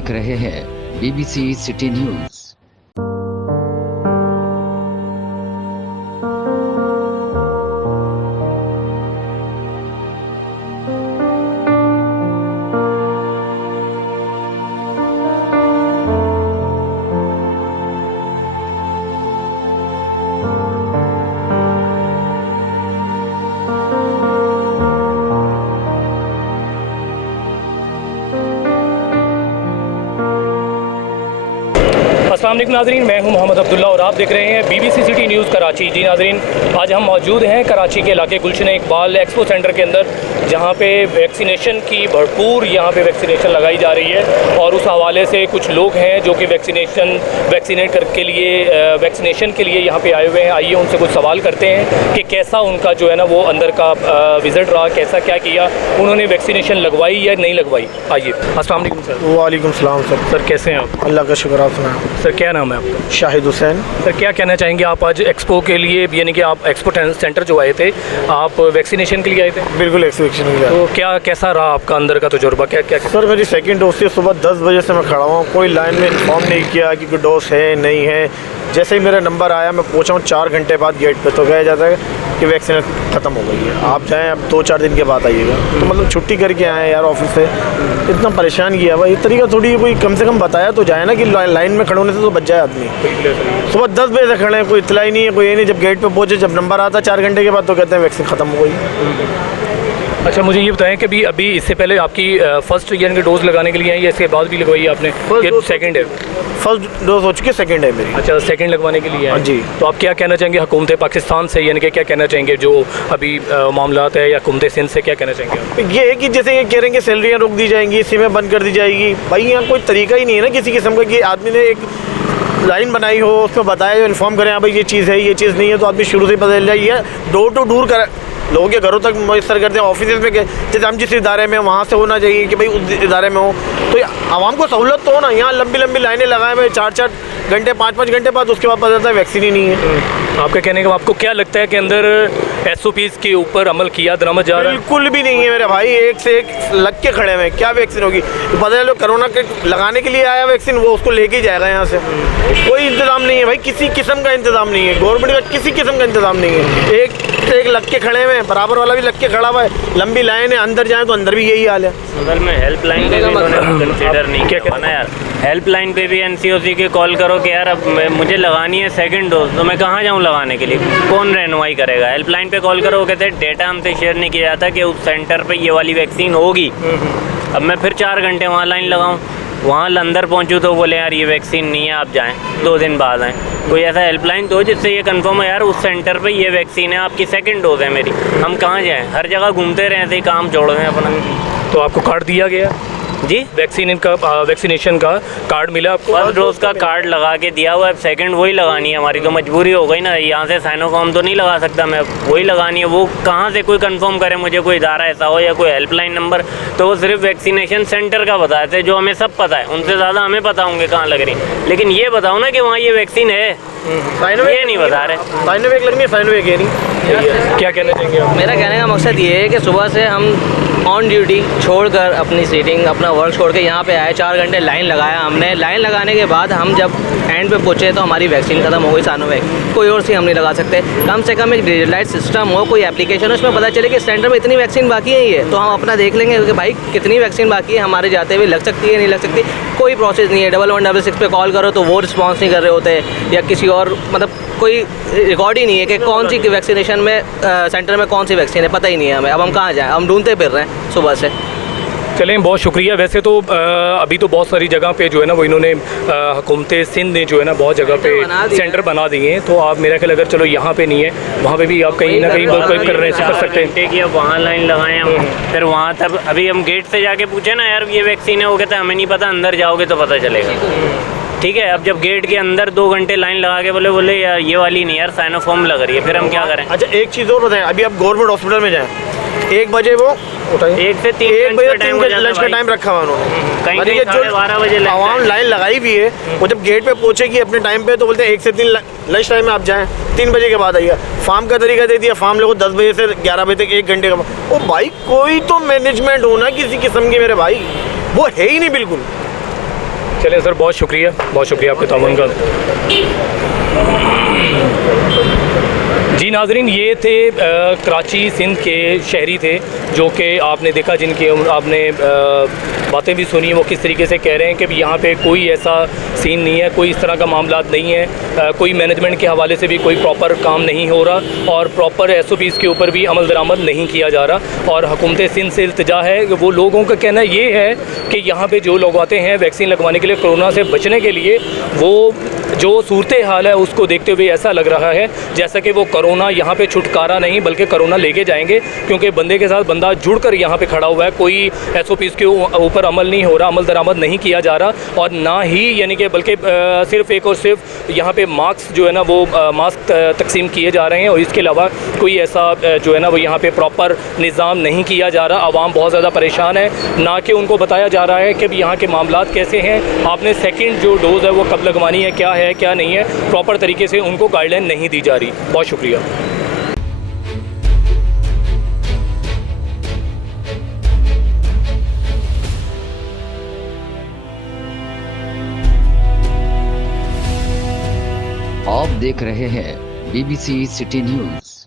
देख रहे हैं BBC सिटी न्यूज। अस्सलाम वालेकुम नाज़रीन, मैं हूं मोहम्मद अब्दुल्ला और आप देख रहे हैं BBC सिटी न्यूज़ कराची। जी नाज़रीन, आज हम मौजूद हैं कराची के इलाके गुलशन इकबाल एक्सपो सेंटर के अंदर, जहां पे वैक्सीनेशन की भरपूर यहाँ पे वैक्सीनेशन लगाई जा रही है और उस हवाले से कुछ लोग हैं जो कि वैक्सीनेशन के लिए यहाँ पे आए हुए हैं। आइए उनसे कुछ सवाल करते हैं कि कैसा उनका जो है ना वो अंदर का विज़िट रहा, कैसा क्या किया, उन्होंने वैक्सीनेशन लगवाई या नहीं लगवाई। आइए। अस्सलाम वालेकुम सर। वालेकुम सलाम सर। सर कैसे हैं आप? अल्लाह का शुक्र। आप सुनाएं। सर क्या नाम है आपका? शाहिद हुसैन। सर क्या कहना चाहेंगे आप आज एक्सपो के लिए, यानी कि आप एक्सपो सेंटर जो आए थे, आप वैक्सीनेशन के लिए आए थे? बिल्कुल वैक्सीनेशन हो गया। तो क्या कैसा रहा आपका अंदर का तजुर्बा? क्या क्या सर मेरी सेकंड डोज थी, सुबह 10 बजे से मैं खड़ा हुआ हूँ। कोई लाइन में इन्फॉर्म नहीं किया कि कोई डोज है नहीं है। जैसे ही मेरा नंबर आया मैं पहुँचा हूँ 4 घंटे बाद गेट पे, तो कहा जाता है कि वैक्सीन ख़त्म हो गई है, आप जाएँ अब 2-4 दिन के बाद आइएगा। तो मतलब छुट्टी करके आए यार ऑफिस से, इतना परेशान किया भाई। इस तरीका थोड़ी कोई कम से कम बताया तो जाए ना कि लाइन में खड़े होने से तो बच जाए आदमी। सुबह 10 बजे से खड़े हैं, कोई इतला ही नहीं है, कोई ये नहीं। जब गेट पे पहुँचे, जब नंबर आता 4 घंटे के बाद, तो कहते हैं वैक्सीन ख़त्म हो गई। अच्छा, मुझे ये बताएं कि अभी इससे पहले आपकी फर्स्ट ईयर की डोज लगाने के लिए आई या इसके बाद भी लगवाई आपने? ये सेकंड है? फर्स्ट डोज हो चुकी है, सेकंड है मेरी। अच्छा, सेकंड लगवाने के लिए हाँ जी। तो आप क्या कहना चाहेंगे हुकूमत पाकिस्तान से, यानी कि क्या कहना चाहेंगे जो अभी मामलात है, या हुकूमत सिंध से क्या कहना चाहेंगे? ये है कि जैसे ये कह रहे हैं कि सैलरियाँ रोक दी जाएंगी, सिमें बंद कर दी जाएगी। भाई यहाँ कोई तरीका ही नहीं है ना किसी किस्म का कि आदमी ने एक लाइन बनाई हो, उसको बताया जो इन्फॉर्म करें, हाँ भाई ये चीज़ है, ये चीज़ नहीं है, तो आदमी शुरू से बदल जाए। ये डोर टू डोर कर लोगों के घरों तक मैसर करते हैं। ऑफिस में जैसे हम जिस इदारे में वहाँ से होना चाहिए कि भाई उस इदारे में हो, तो आवाम को सहूलत तो हो ना। यहाँ लंबी लंबी लाइनें लगाए हुए 4-4 घंटे 5-5 घंटे बाद, उसके बाद पता चलता है वैक्सीन ही नहीं है। आपका कहने का आपको क्या लगता है कि अंदर SOPs के ऊपर अमल किया दरामद जा रहा है? बिल्कुल भी नहीं है मेरे भाई, एक से एक लग के खड़े हुए। क्या वैक्सीन होगी? तो पता चलो कोरोना के लगाने के लिए आया वैक्सीन, वो उसको लेके ही जाएगा यहाँ से। कोई इंतज़ाम नहीं है भाई, किसी किस्म का इंतज़ाम नहीं है। गवर्नमेंट का किसी किस्म का इंतज़ाम नहीं है। एक से एक लग के खड़े हुए हैं, बराबर वाला भी लग के खड़ा हुआ है। लंबी लाइन है, अंदर जाए तो अंदर भी यही हाल है। असल में हेल्पलाइन पे भी उन्होंने कंसीडर नहीं किया ना यार। हेल्पलाइन पे भी NCOC के कॉल करो कि यार अब मुझे लगानी है सेकंड डोज, तो मैं कहाँ जाऊँ लगाने के लिए? कौन रहनुमाई करेगा? हेल्पलाइन पे कॉल करो, कहते हैं डेटा हमसे शेयर नहीं किया जाता कि उस सेंटर पे ये वाली वैक्सीन होगी। अब मैं फिर 4 घंटे वहाँ लाइन लगाऊँ, वहाँ अंदर पहुँचूँ तो बोले यार ये वैक्सीन नहीं है, आप जाएँ 2 दिन बाद आएँ। कोई ऐसा हेल्पलाइन तो जिससे ये कंफर्म है यार उस सेंटर पे ये वैक्सीन है, आपकी सेकंड डोज है मेरी, हम कहाँ जाएँ? हर जगह घूमते रहे, ऐसे ही काम छोड़ दें अपना। तो आपको कार्ड दिया गया जी? वैक्सीनेशन का कार्ड मिला आपको? फर्स्ट डोज का कार्ड लगा के दिया हुआ है, सेकंड वही लगानी है। हमारी तो मजबूरी हो गई ना, यहाँ से साइनोफार्म तो नहीं लगा सकता मैं, वही लगानी है। वो कहाँ से कोई कंफर्म करे मुझे, कोई इदारा ऐसा हो या कोई हेल्पलाइन नंबर? तो वो सिर्फ वैक्सीनेशन सेंटर का बताते हैं, जो हमें सब पता है, उनसे ज़्यादा हमें पता होंगे कहाँ लग रही। लेकिन ये बताओ ना कि वहाँ ये वैक्सीन है, ये नहीं बता रहे। साइनोवैक लगनी है, साइनोवैक है नहीं। क्या कहना चाहेंगे आप? मेरा कहने का मकसद ये है कि सुबह से हम ऑन ड्यूटी छोड़कर अपनी सीटिंग अपना वर्क छोड़ के यहाँ पे आए, 4 घंटे लाइन लगाया हमने। लाइन लगाने के बाद हम जब एंड पे पहुँचे तो हमारी वैक्सीन ख़त्म हो गई, साइनोवैक। कोई और सी हम नहीं लगा सकते। कम से कम एक डिजिटलाइज सिस्टम हो, कोई एप्लीकेशन हो, उसमें पता चले कि सेंटर में इतनी वैक्सीन बाकी है, ये तो हम अपना देख लेंगे कि भाई कितनी वैक्सीन बाकी है, हमारे जाते हुए लग सकती है नहीं लग सकती। कोई प्रोसेस नहीं है। 1166 पे कॉल करो तो वो रिस्पॉन्स नहीं कर रहे होते, या किसी और मतलब कोई रिकॉर्ड ही नहीं है कि कौन सी वैक्सीनेशन में सेंटर में कौन सी वैक्सीन है, पता ही नहीं है हमें। अब हम कहाँ जाएँ? हम ढूंढते फिर रहे हैं सुबह से। चलें, बहुत शुक्रिया। वैसे तो अभी तो बहुत सारी जगह पे जो है ना वो इन्होंने हुकूमत सिंध ने जो है ना बहुत जगह पे सेंटर बना दिए हैं। तो आप मेरा ख्याल अगर चलो यहाँ पे नहीं है, वहाँ पे भी आप कहीं ना कहीं कर रहे सकते हैं कि अब वहाँ लाइन लगाएं हम, फिर वहाँ तब अभी हम गेट से जाके पूछे ना यार ये वैक्सीन है, वो कहते हैं हमें नहीं पता, अंदर जाओगे तो पता चलेगा। ठीक है, अब जब गेट के अंदर 2 घंटे लाइन लगा के बोले यार ये वाली नहीं यार साइनोफार्म लग रही है, फिर हम क्या करें? अच्छा एक चीज़ और बताएं, अभी आप गवर्नमेंट हॉस्पिटल में जाएँ, 1 बजे वो 1 से 3 बजे लंच का टाइम रखा हुआ उन्होंने। कहीं 12 बजे आवाम लाइन लगाई हुई है, वो जब गेट पे पहुंचेगी अपने टाइम पे तो बोलते हैं 1 से 3 लंच टाइम में आप जाएं, 3 बजे के बाद आइए। फार्म का तरीका दे दिया, फार्म लोगों को 10 बजे से 11 बजे तक 1 घंटे का। ओ भाई कोई तो मैनेजमेंट हो ना किसी किस्म की मेरे भाई, वो है ही नहीं बिल्कुल। चलिए सर, बहुत शुक्रिया आपके ताउन का। जी नाजरीन, ये थे कराची सिंध के शहरी थे जो कि आपने देखा, जिनकी आपने बातें भी सुनी, वो किस तरीके से कह रहे हैं कि यहाँ पे कोई ऐसा सीन नहीं है, कोई इस तरह का मामला नहीं है, कोई मैनेजमेंट के हवाले से भी कोई प्रॉपर काम नहीं हो रहा और प्रॉपर SOPs के ऊपर भी अमल दरामद नहीं किया जा रहा। और हुकूमत सिंध से इल्तिजा है कि वो लोगों का कहना ये है कि यहाँ पे जो लोग आते हैं वैक्सीन लगवाने के लिए, कोरोना से बचने के लिए, वो जो सूरत हाल है उसको देखते हुए ऐसा लग रहा है जैसा कि वो कोरोना यहाँ पे छुटकारा नहीं बल्कि कोरोना लेके जाएंगे, क्योंकि बंदे के साथ बंदा जुड़कर यहाँ पे खड़ा हुआ है। कोई SOPs के ऊपर अमल नहीं हो रहा, अमल दरामद नहीं किया जा रहा, और ना ही यानी कि बल्कि सिर्फ एक और सिर्फ यहाँ पे मास्क जो है ना वो मास्क तकसीम किए जा रहे हैं, और इसके अलावा कोई ऐसा जो है ना वो यहाँ पे प्रॉपर निज़ाम नहीं किया जा रहा। आवाम बहुत ज़्यादा परेशान है, ना कि उनको बताया जा रहा है कि यहाँ के मामलात कैसे हैं, आपने सेकेंड जो डोज़ है वो कब लगवानी है, क्या नहीं है, प्रॉपर तरीके से उनको गाइडलाइन नहीं दी जा रही। बहुत शुक्रिया। आप देख रहे हैं BBC सिटी न्यूज़।